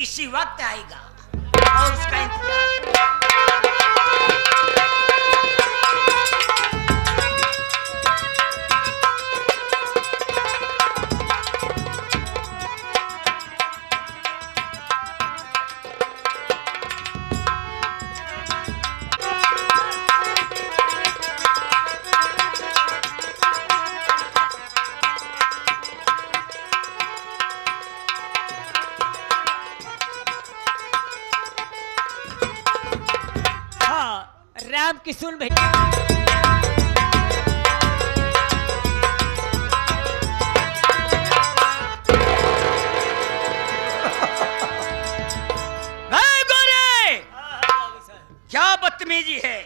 इसी वक्त आएगा और उसका इंतजार। राम किशुन भैया क्या बदतमीजी है।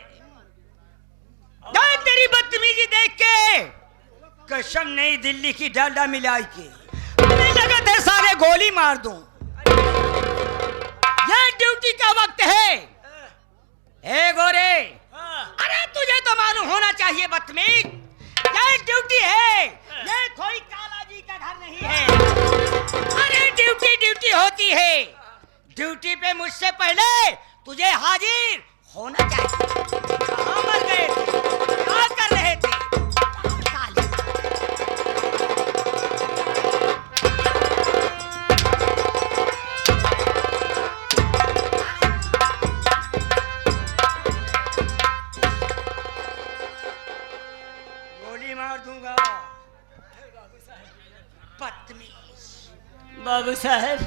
तेरी बदतमीजी देख के कसम नई दिल्ली की डालडा मिलाई के मुझे लगा था सारे गोली मार दूं। ये ड्यूटी का वक्त है। ए गोरे, अरे तुझे तो मालूम होना चाहिए बदतमीज, ये ड्यूटी है, ये कोई काला जी का घर नहीं है। अरे ड्यूटी ड्यूटी होती है, ड्यूटी पे मुझसे पहले तुझे हाजिर होना चाहिए। कहाँ मर गए थे, क्या कर रहे थे? गोली मार दूंगा। बदतमीज। बाबू साहब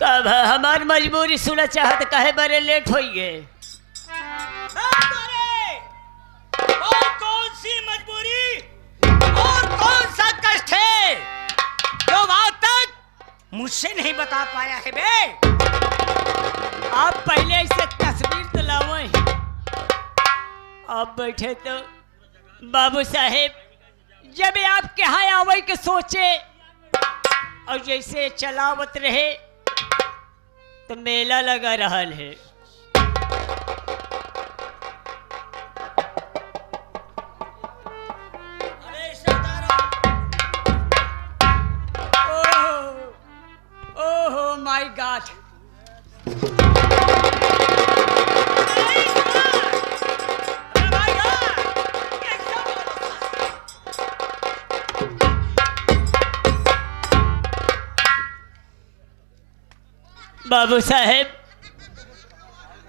कब हमारी मजबूरी सुना चाहत कहे बड़े लेट हो गए। और कौन सी मजबूरी और कौन सा कष्ट है जो आज तक मुझसे नहीं बता पाया है बे। आप पहले ऐसे तस्वीर तो लाओ। आप बैठे तो बाबू साहेब जब आपके यहाँ आवे के सोचे और जैसे चलावत रहे तो मेला लगा रहा है। ओह माय गॉड, बाबू साहेब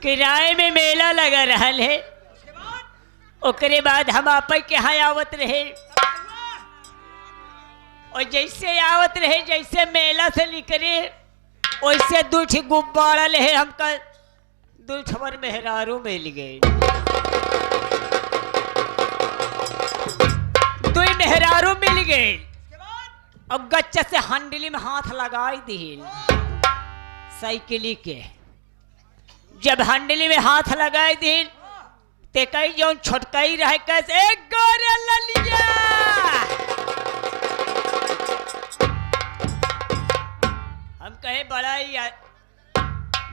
किराए में मेला लगा रहा है। ओकरे बाद हम आप के यहाँ आवत रहे और जैसे आवत रहे जैसे मेला से निकले वैसे दूठ गुब्बारा ले हमका दूठ हमार मेहरारू मिल गए। दो मेहरारू मिल गए और गच्चा से हंडली में हाथ लगाई दी साइकिली के। जब हंडली में हाथ लगाए दिन ते कई जो छोटकाई रहे कैसे एक गोरे ललिया। हम कहे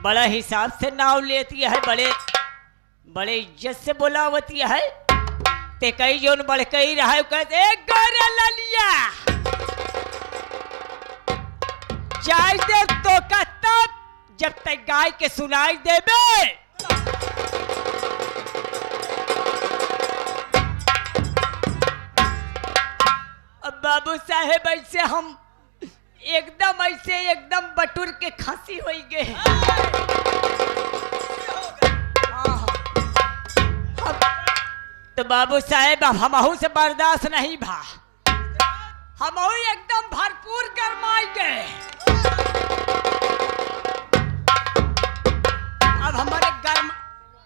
बड़ा हिसाब से नाव लेती है, बड़े इज्जत से बोलावती है। ते कई जो बड़कई रहे कैसे एक गोरे ललिया जाय दे तो का तब जब तक गाय के सुनाई देबे। अब बाबू साहेब ऐसे हम एकदम बटुर के खांसी हो गए। तो बाबू साहेब अब हमहू से बर्दाश्त नहीं भा, हमहू एकदम भरपूर गरमाई गए।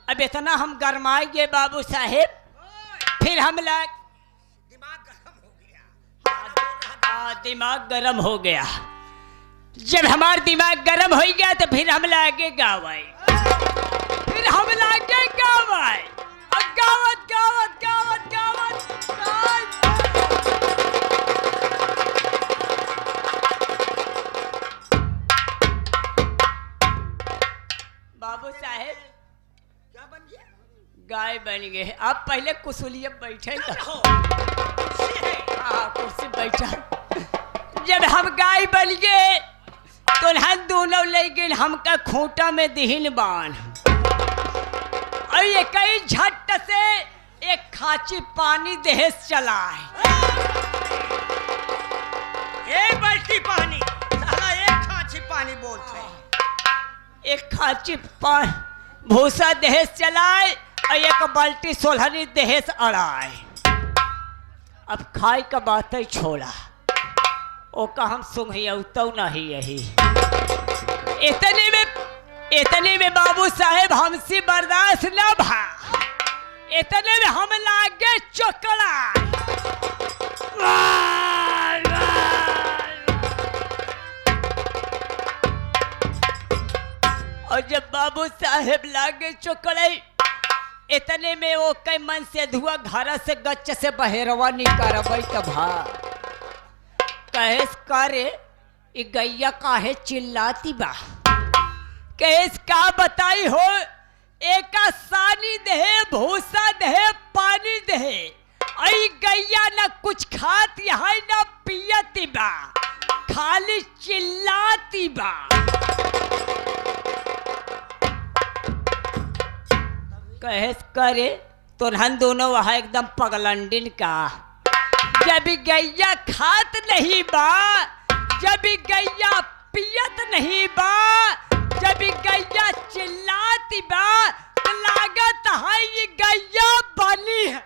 अब इतना हम गरमाए गए बाबू साहेब, फिर हम दिमाग गरम हो गया। जब हमारा दिमाग गरम हो गया तो फिर हम लागे गाँव आए, फिर हम लागे गाँव आए और गावत गावत गावत गावत बाबू साहेब गाय बन गए। आप पहले कुसुलिया बैठे हाँ कुर्सी बैठा। जब हम गाय बन गए तुलहन दोनों ले गए हमका खूंटा में दिहिन बान और ये कई झट से एक खाची पानी देहस चलाए। एक बाल्टी पानी साला एक खांची पानी बोलते हैं। एक खाची भूसा देहस चलाए और एक बाल्टी सोलहनी देहस अड़ाए। अब खाई का बात ही छोड़ा ओका हम सुंघियौतो नहीं यही। इतने में बाबू साहेब हमसे बर्दाश्त न भा। इतने में हम लागे चोकड़ा और जब बाबू साहेब लागे चोकड़े इतने में वो कई मन से धुआ घर से गच्च से बहेरवा निकलबई तब कहेस करे ई गैया काहे चिल्लाती बा। कहेस का बताई हो एका सानी दहे भूसा दहे पानी दहे आई गैया न कुछ खाती है न पियती बा खाली चिल्लाती बा। कहेस करे तुरहन दोनों वहां एकदम पगलंडिन का जब गैया खात नहीं बा जब गैया पियत नहीं बा जब गैया चिल्लाती बा तो लागत है ये गैया बनी है।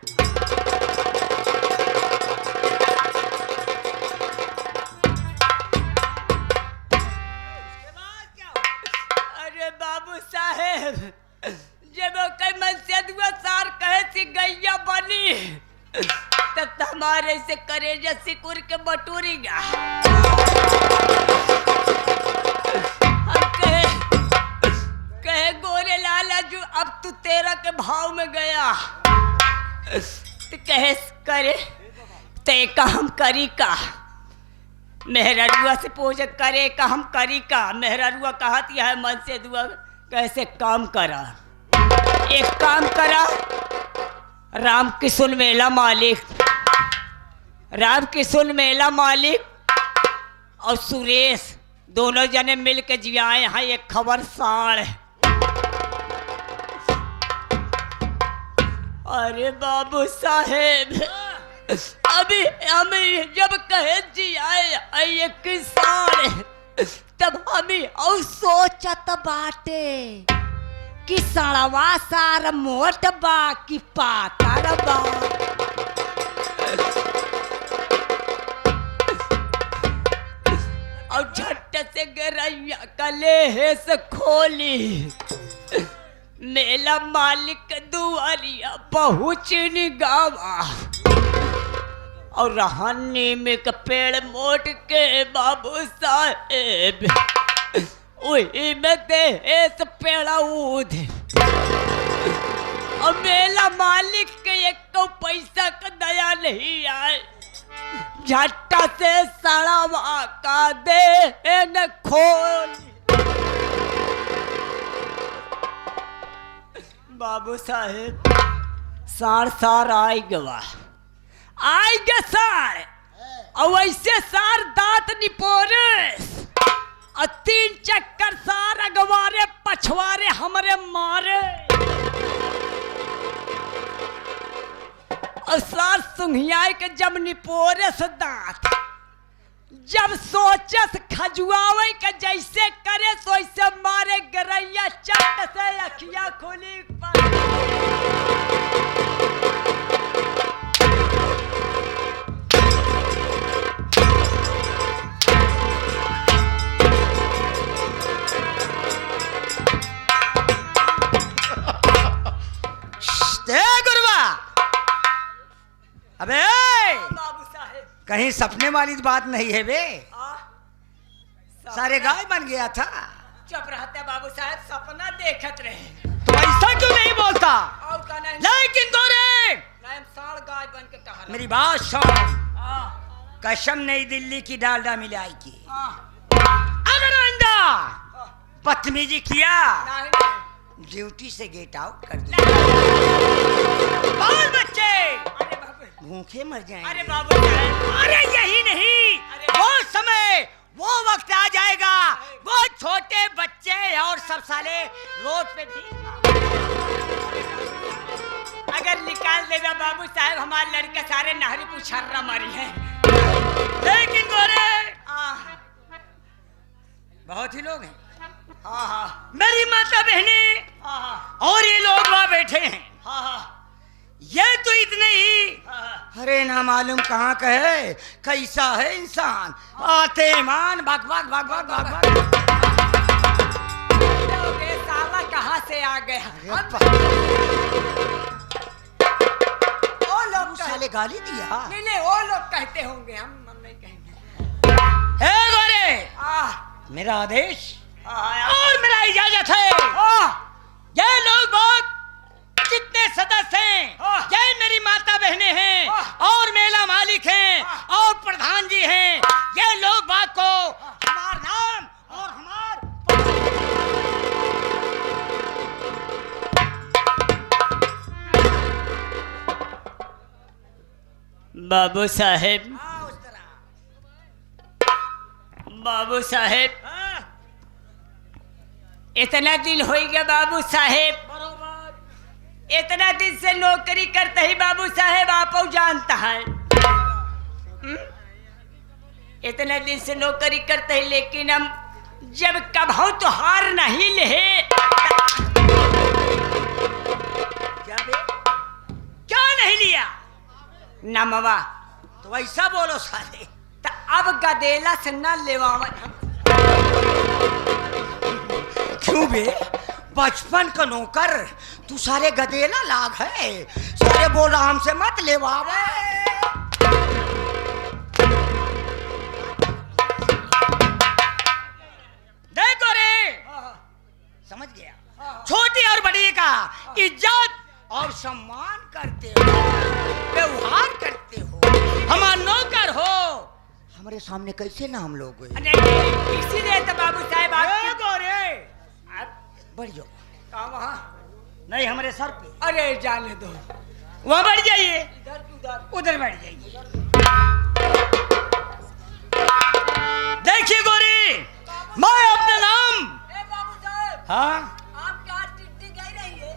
अरे बाबू साहेब जब कई मन से दुआ सार कहे थी गैया बनी तब हमारे से करेजा सिकुर के बटूरीगा। कहे गोरे लाला जो अब तू तेरा के भाव में गया तो कहे करे ते का हम करी का मेहरारुआ से पूछ करे का हम करी का मेहरारुआ कहती है मन से दुआ कैसे काम करा एक काम करा राम किशुन मेला मालिक और सुरेश दोनों जने मिल के जियाए हैं एक खबर साड़। अरे बाबू साहेब अभी हम जब कहे जियाए एक साड़ तब हमें और सोचत बाटे कि सड़वा सार मोट बा कि पातर बा। और झट से गरैया कले से खोली मेला मालिक दुआरिया पहुँचनी गावा और रहनी में के पेड़ मोट के बाबू साहेब वही में देश पेड़ा ऊध और मेला मालिक के एक तो पैसा का दया नहीं आए झट्टा से सड़वा का दे न खोल। बाबू साहेब सार आई गवा आई गे सार और वैसे सार दांत निपोरे और 3 चक्कर सार अगवारे पछवारे हमरे मारे और सार सुंघियाई के जब निपोरे से दांत जब सोचस खजुआवे के जैसे करे तो ऐसे मारे गरैया चट से अखिया खोली अबे बाबू साहेब कहीं सपने वाली बात नहीं है बे सारे गाय बन गया था। चुप रहते बाबू साहब सपना देखत रहे तो ऐसा क्यों नहीं बोलता नहीं लेकिन गोरे साड़ गाय बन के कहा मेरी बात सुन कसम नई दिल्ली की डालडा मिलाई की अगर आइंदा बदतमीजी किया ड्यूटी से गेट आउट कर दिया बाल बच्चे भूखे मर जाएंगे। अरे बाबू साहब अरे यही नहीं वो समय वो वक्त आ जाएगा वो सब साले रोड पे भी। अगर निकाल देगा बाबू साहब हमारे लड़के सारे नहरी पुछर्रा मारी है। लेकिन गोरे बहुत ही लोग हैं। हाँ हाँ मेरी माता बहने हाँ और ये लोग वहाँ बैठे हैं। हाँ हाँ ये तो इतने ही। हाँ। अरे ना मालूम कहाँ का है, कैसा है इंसान। आते मान भाग भाग भाग भाग भाग भाग। ये साला कहाँ से आ गया? वो लोग साले गाली दिया। नहीं नहीं वो लोग कहते होंगे, हम नहीं कहेंगे। हे गोरे, मेरा आदेश और मेरा इजाजत है। ये लोग बहुत जितने सदस्य हैं, ये मेरी माता बहनें हैं और मेला मालिक हैं और प्रधान जी हैं। ये लोग बात को हमारा नाम और हमार बाबू साहेब, उस तरह। बाबू साहेब इतना दिन हो गया बाबू साहेब, इतना दिन से नौकरी करते ही बाबू साहेब आप जानता है। इतने दिन से नौकरी करते ही, लेकिन हम जब कभू तो हार नहीं ले। क्या नहीं लिया? नमवा तो ऐसा बोलो साले। तो अब गदेला से न लेवावन हम। क्यों बे? बचपन का नौकर तू सारे गदेला लाग है। सारे बोल रहा हमसे मत ले बाबा। देखो रे, समझ गया? छोटी और बड़ी का इज्जत और सम्मान करते हो, व्यवहार करते हो, हमारा नौकर हो। हमारे सामने कैसे नाम लोगे? इसीलिए तो बाबू साहेब आप बढ़ जाओ। वहाँ नहीं, हमारे सर पे। अरे जाने दो, वहाँ बढ़ जाइए, इधर उधर बैठ जाइए। देखिए गोरी, मैं अपना नाम। बाबू साहेब, हाँ, आपकी आज टिड्डी गई रही है।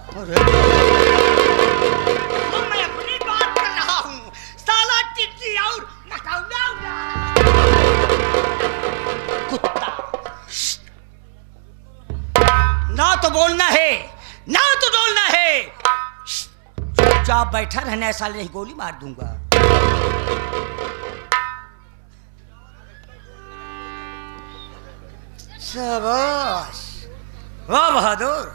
तो मैं अपनी बात कर रहा हूँ। साला टिड्डी और मकाउना कुत्ता। ना तो बोलना है, ना तो डोलना है। चुपचाप बैठा रहना है, साले नहीं गोली मार दूंगा। शाबाश, वाह बहादुर।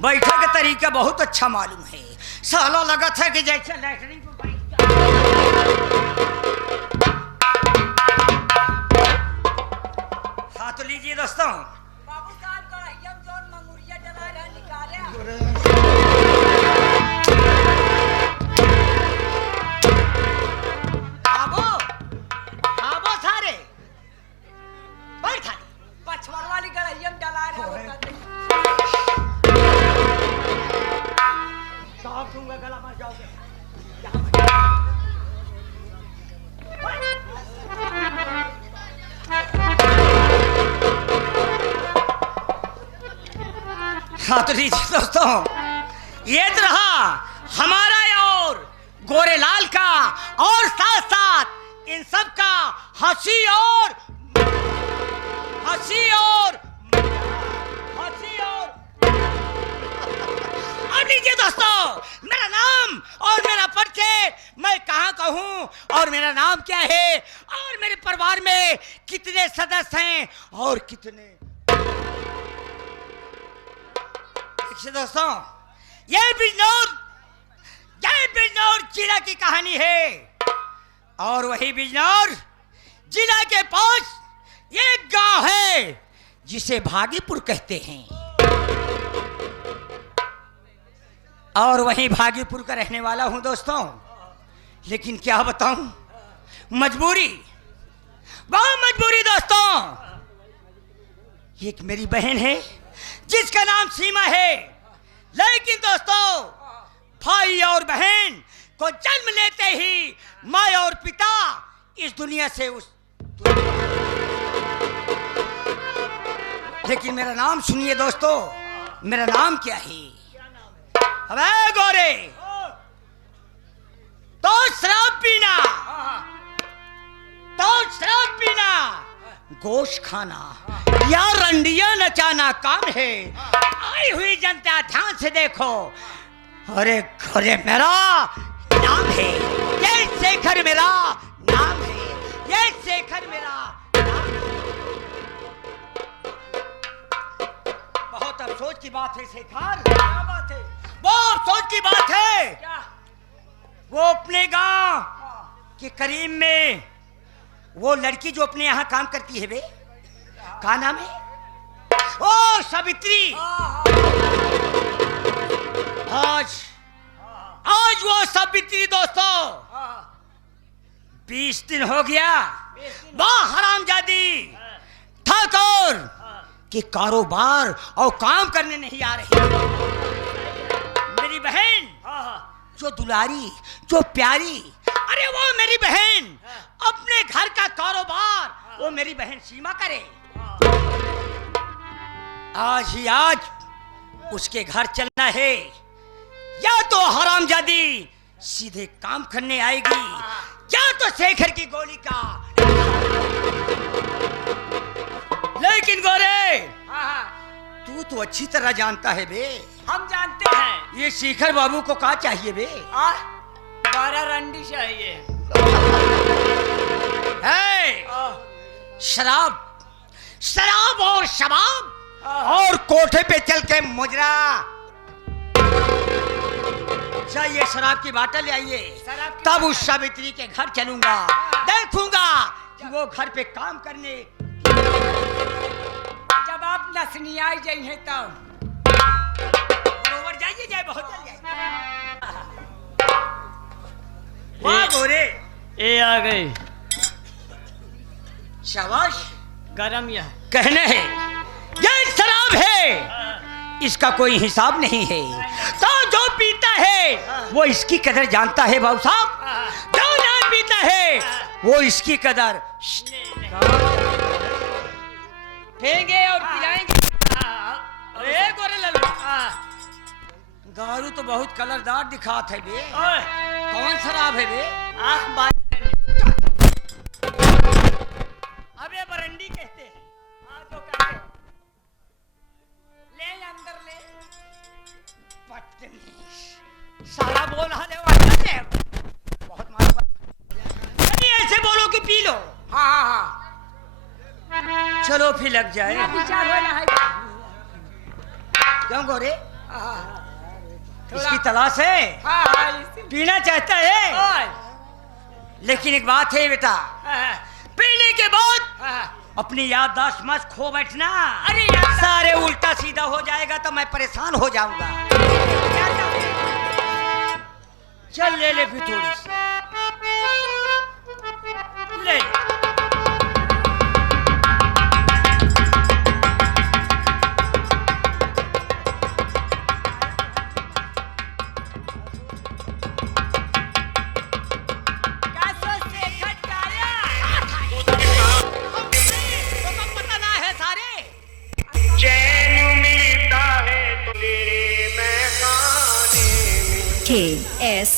बैठा का तरीका बहुत अच्छा मालूम है। साला लगा था कि जैसे लैटरिन को बैठ गया। हाँ तो लीजिए दोस्तों। बाबू साहब का हम जोन मंगुरिया जला रहे निकाले। आबो आबो सारे बैठ। पछवाड़ वाली गड़ैया में जला रहे हो। साफ दूंगा, गला मर जाओगे। हाँ तो लीजिए दोस्तों, ये तो रहा हमारा और गोरेलाल का, और साथ साथ इन सब का हंसी और अब लीजिए दोस्तों, मेरा नाम और मेरा परिचय मैं कहाँ का हूँ और मेरा नाम क्या है और मेरे परिवार में कितने सदस्य हैं और कितने। देखिए दोस्तों, ये बिजनौर जिला की कहानी है और वही बिजनौर जिला के पास एक गांव है जिसे भागीपुर कहते हैं और वही भागीपुर का रहने वाला हूं दोस्तों। लेकिन क्या बताऊं, मजबूरी, बहुत मजबूरी दोस्तों। एक मेरी बहन है जिसका नाम सीमा है, लेकिन दोस्तों भाई और बहन को जन्म लेते ही माँ और पिता इस दुनिया से लेकिन मेरा नाम सुनिए दोस्तों, मेरा नाम क्या है? अबे गोरे, तो शराब पीना, तो शराब पीना, गोश्त खाना या रंडिया नचाना काम है। आई हुई जनता ध्यान से देखो। अरे घरे मेरा नाम है, ये शेखर मेरा नाम है, ये शेखर मेरा नाम है। बहुत अफसोस की बात है शेखर। क्या बात है? वो अफसोस की बात है क्या? वो अपने गांव के करीब में वो लड़की जो अपने यहाँ काम करती है, वे क्या नाम है? ओ सावित्री। आज वो सावित्री दोस्तों 20 दिन हो गया वो हरामजादी ठाकुर कि कारोबार और काम करने नहीं आ रही। मेरी बहन जो दुलारी, जो प्यारी, अरे वो मेरी बहन अपने घर का कारोबार वो मेरी बहन सीमा करे। आज ही आज उसके घर चलना है, या तो हरामजादी सीधे काम करने आएगी या तो शेखर की गोली का। लेकिन गोरे तू तो अच्छी तरह जानता है बे। हम जानते हैं। ये शेखर बाबू को क्या चाहिए बे? 12 रंडी चाहिए। शराब, शराब और शबाब और कोठे पे चल के मुजरा चाहिए। शराब की बाटल ले आइए, तब उस सावित्री के घर चलूंगा, देखूंगा कि वो घर पे काम करने। जब आप नसनी आई जाइए तब बरोबर जाइए, जाए बहुत जल्द जाए। वाह गोरे, ये आ गई। शाबाश। गरम यह कहने है ये शराब है, इसका कोई हिसाब नहीं है। तो जो पीता है वो इसकी कदर जानता है बाबू साहब, जो ना पीता है वो इसकी कदर फेंगे और पिलाएंगे। अरे गोरे लल्लू, दारू तो बहुत कलरदार दिखात है बे। कौन शराब है बे? अबे बरंडी कहते हैं। तो कहते हैं। ले अंदर ले। बदतमीज सारा बोल हाले वाला है। बहुत मारो, नहीं ऐसे बोलो कि पी लो। हाँ। चलो फिर लग जाए। विचार हो रहा है। क्यों गोरे, इसकी तलाश है? पीना चाहता है, लेकिन एक बात है बेटा, पीने के बाद अपनी याददाश्त मत खो बैठना। अरे सारे उल्टा सीधा हो जाएगा तो मैं परेशान हो जाऊंगा। चल ले ले फिर थोड़ी सी ले। KS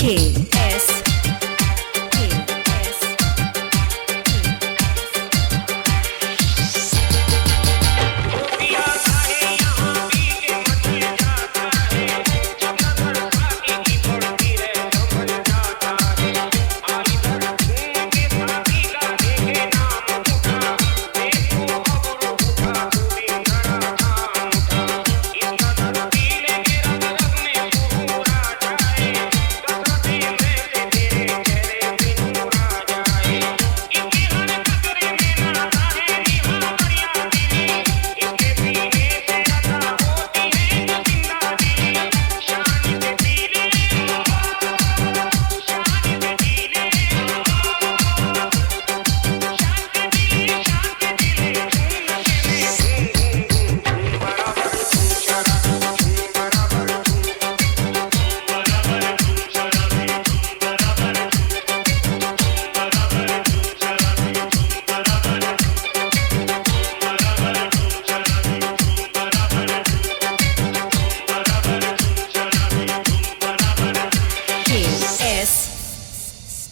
KS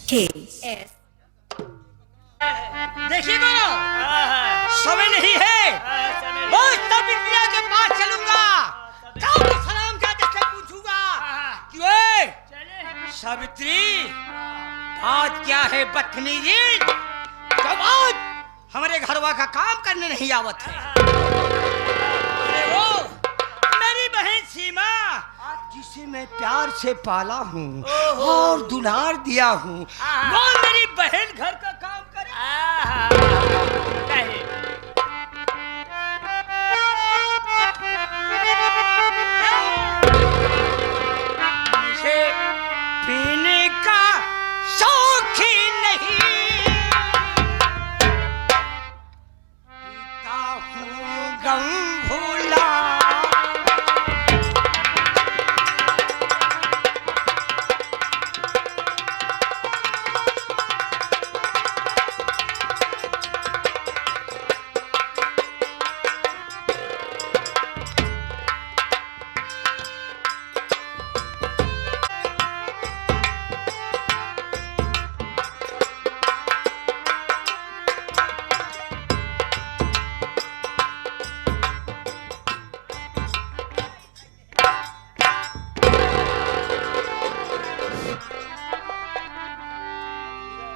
KS देखिए गुरु, समय नहीं है। वो सब इंडिया के पास चलूंगा, जाऊंगा, सलाम जाते से पूछूंगा कि ओए सावित्री, बात क्या है बदतमीजी? जब आज हमारे घरवा का काम करने नहीं आवत है। अरे वो मेरी बहन सीमा, जिसे मैं प्यार से पाला हूँ और दुलार दिया हूँ, वो मेरी बहन घर का काम करे। मुझे पीने का शौक ही नहीं, पीता हूँ गम भूला।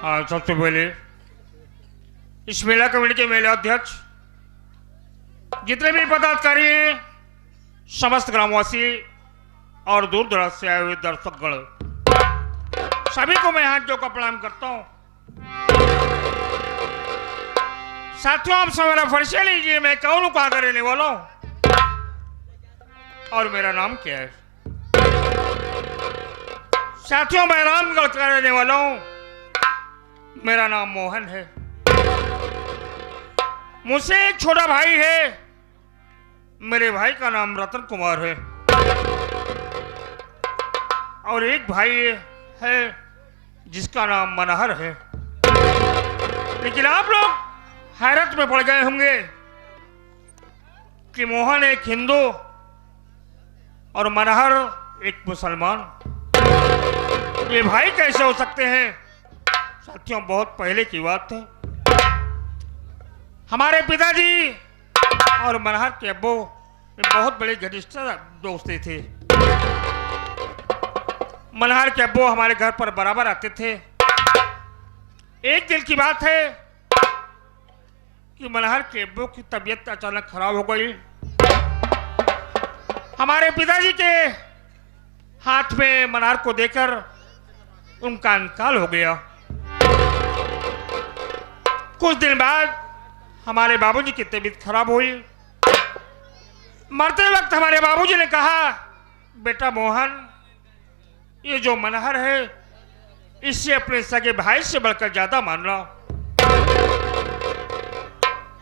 हाँ, सबसे पहले इस मेला कमेटी के मेला अध्यक्ष, जितने भी पदाधिकारी हैं, समस्त ग्रामवासी और दूर दराज से आए हुए दर्शकगण, सभी को मैं हाथ जोड़कर प्रणाम करता हूँ। साथियों, आप सब मेरा परिचय लीजिए। मैं कौन हूँ, कहाँ का रहने वाला हूँ और मेरा नाम क्या है। साथियों, मैं रामगढ़ का रहने वाला हूँ। मेरा नाम मोहन है। मुझसे एक छोटा भाई है। मेरे भाई का नाम रतन कुमार है और एक भाई है जिसका नाम मनहर है। लेकिन आप लोग हैरत में पड़ गए होंगे कि मोहन एक हिंदू और मनहर एक मुसलमान, ये भाई कैसे हो सकते हैं? साथियों, बहुत पहले की बात है। हमारे पिताजी और मनहर के अब्बू बहुत बड़े घनिष्ठ दोस्ती थे। मनहर के अब्बू हमारे घर पर बराबर आते थे। एक दिन की बात है कि मनहर के अब्बू की तबीयत अचानक खराब हो गई। हमारे पिताजी के हाथ में मनहर को देकर उनका इंतकाल हो गया। कुछ दिन बाद हमारे बाबूजी की तबीयत खराब हुई। मरते वक्त हमारे बाबूजी ने कहा, बेटा मोहन, ये जो मनहर है इससे अपने सगे भाई से बढ़कर ज्यादा मान लो।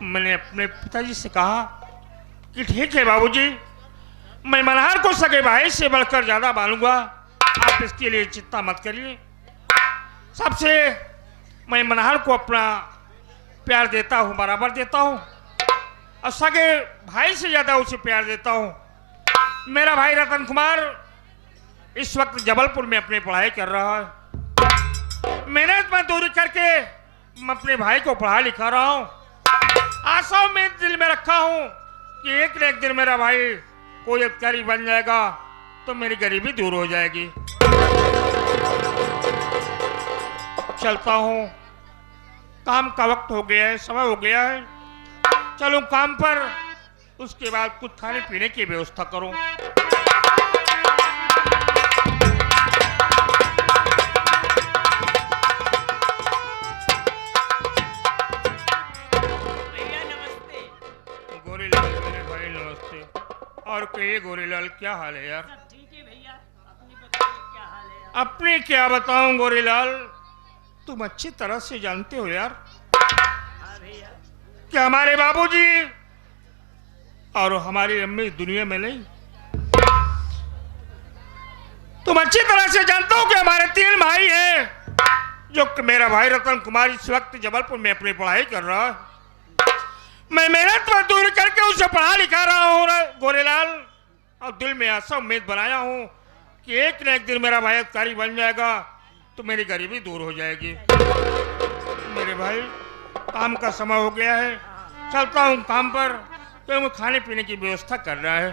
मैंने अपने पिताजी से कहा कि ठीक है बाबूजी, मैं मनहर को सगे भाई से बढ़कर ज्यादा मानूंगा, आप इसके लिए चिंता मत करिए। सबसे मैं मनहर को अपना प्यार देता हूँ, बराबर देता हूँ और सगे भाई से ज्यादा उसे प्यार देता हूँ। मेरा भाई रतन कुमार इस वक्त जबलपुर में अपनी पढ़ाई कर रहा है। मेहनत मजदूरी करके मैं अपने भाई को पढ़ा लिखा रहा हूँ। आशाओं में दिल में रखा हूँ कि एक न एक दिन मेरा भाई कोई अधिकारी बन जाएगा तो मेरी गरीबी दूर हो जाएगी। चलता हूँ, काम का वक्त हो गया है, समय हो गया है। चलूं काम पर, उसके बाद कुछ खाने पीने की व्यवस्था करूं। भैया नमस्ते। गोरीलाल मेरे भाई नमस्ते। और कहिए गोरीलाल, क्या हाल है यार? सब ठीक है भैया, अपनी बताइए क्या हाल है यार? अपने क्या बताऊं गोरीलाल, तुम अच्छी तरह से जानते हो यार हाँ भैया। कि हमारे बाबूजी और हमारी अम्मी दुनिया में नहीं। तुम अच्छी तरह से जानते हो कि हमारे 3 भाई हैं, जो कि मेरा भाई रतन कुमार इस वक्त जबलपुर में अपनी पढ़ाई कर रहा है। मैं मेहनत मजदूरी करके उसे पढ़ा लिखा रहा हूँ गोरेलाल, और दिल में ऐसा उम्मीद बनाया हूँ कि एक न एक दिन मेरा भाई अधिकारी बन जाएगा तो मेरी गरीबी दूर हो जाएगी। मेरे भाई, काम का समय हो गया है, चलता हूँ काम पर, तो खाने पीने की व्यवस्था कर रहा है।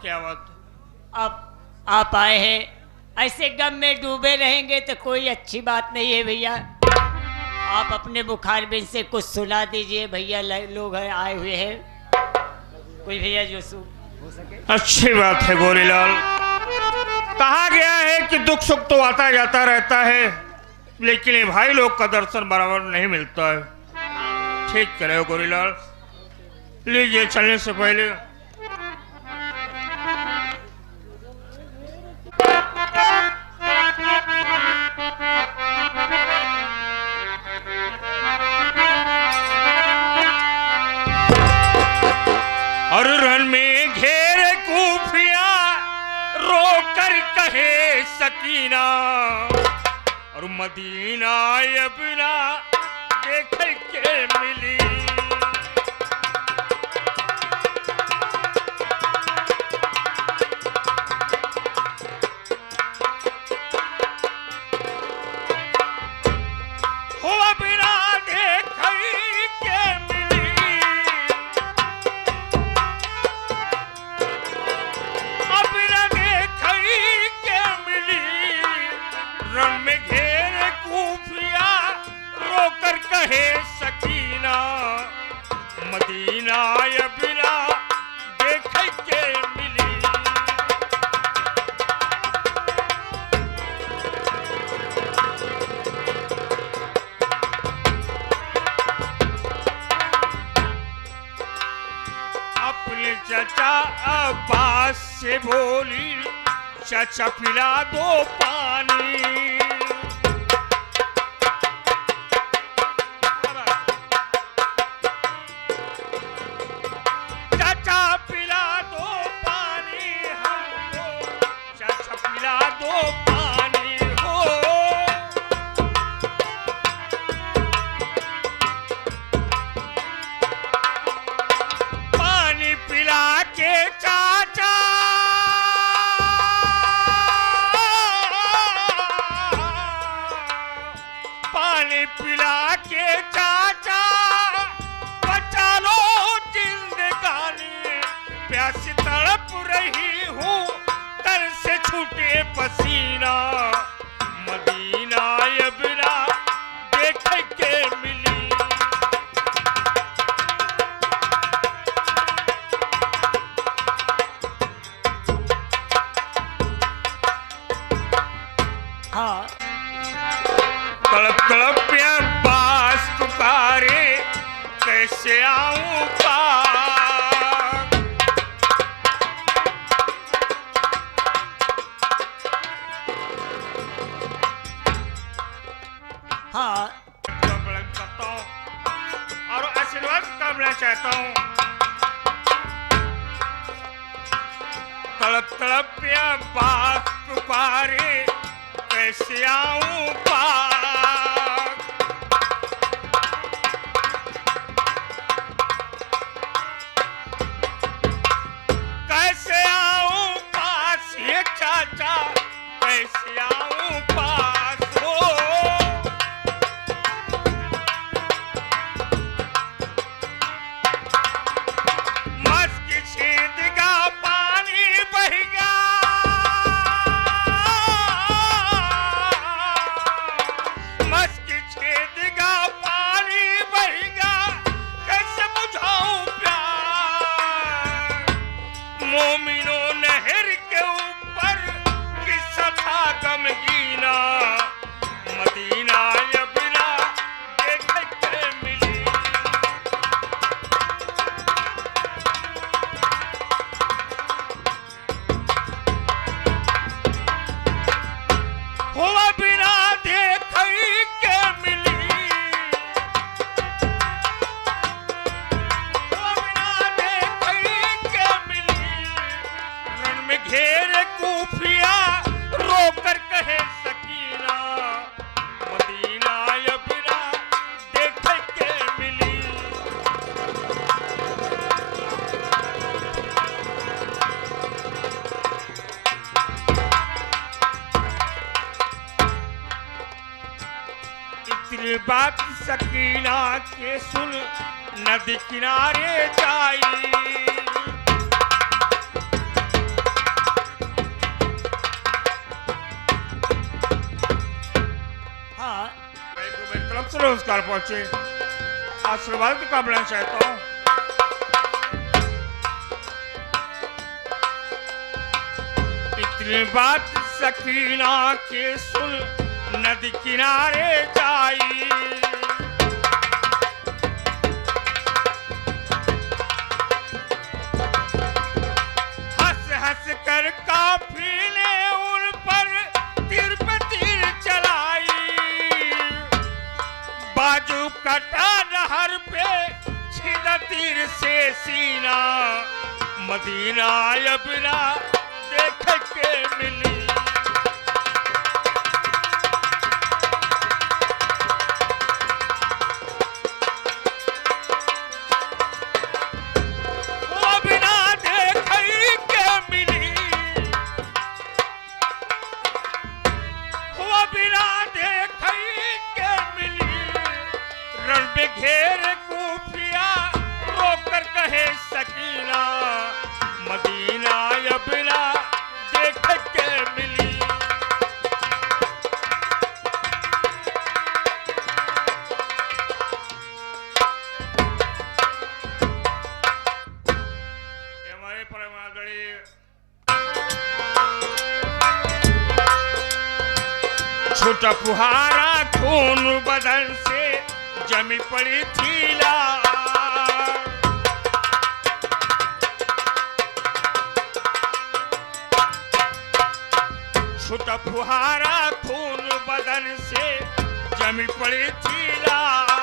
क्या बात? आप आए हैं, ऐसे गम में डूबे रहेंगे तो कोई अच्छी बात नहीं है भैया। आप अपने बुखार बिन से कुछ सुना दीजिए भैया, लोग हैं आए हुए हैं, कोई भैया जो हो सके। अच्छी बात है गोरीलाल। कहा गया है कि दुख सुख तो आता जाता रहता है, लेकिन ये भाई लोग का दर्शन बराबर नहीं मिलता है। ठीक करे हो गोरीलाल, लीजिए चलने से पहले और रन में घेरे कूफिया रोकर कहे सकीना, और मदीना ये बिना देख के मिली। हो बिना देख के मिली, बिना देख के मिली। रन में घेरे कूफिया रोकर कहे सकीना, मदीना ये बिना देख के मिली। अपने चाचा अब्बास से बोली, चाचा पिला दो पानी। चाचा पिला दो पानी हमको, चाचा पिला दो पानी हो। पानी पिला के चाचा पानी पिला के चाचा बचा लो जिंदगानी। प्यास तड़प रही हूँ, तर से छूटे पसीना, मदीना ये बिना देख के मिली। हाँ तड़प तड़प पास पुकारे, कैसे आऊं पार। हाँ करता हूं और आशीर्वाद करना चाहता हूं। तड़प तड़प पास पुकारे, कैसे आऊं पार। कैसे आऊं पास ये हुआ बिना देखई के मिली, हुआ बिना देखई के मिली, रण में घेरे कूफिया रोकर कहे सकीना, मदीना या बिना देखे के मिली। इतनी बात सकीना के सुन नदी किनारे जाई, हाँ मैं को मेरी तरफ से नमस्कार पहुंचे, आशीर्वाद की कामना चाहता हूँ। इतनी बात सकीना के सुन नदी किनारे जाई, हंस हंस कर काफिले उन पर तीर पे तीर चलाई, बाजू कटा नहर पे छिदा तीर से सीना, मदीना या बिना देख के मिली। हुआ बिना देखई के मिली, हुआ बिना देखई के मिली, रण पे घेर कूफिया रोकर कहे सकीना, मदीना या बिना देख के मिली। ये हमारे परमादरणीय छोटा फुहारा खून बदन से जमी पड़ी थी लाल, छोटा फुहारा खून बदन से जमी पड़ी थी लाल,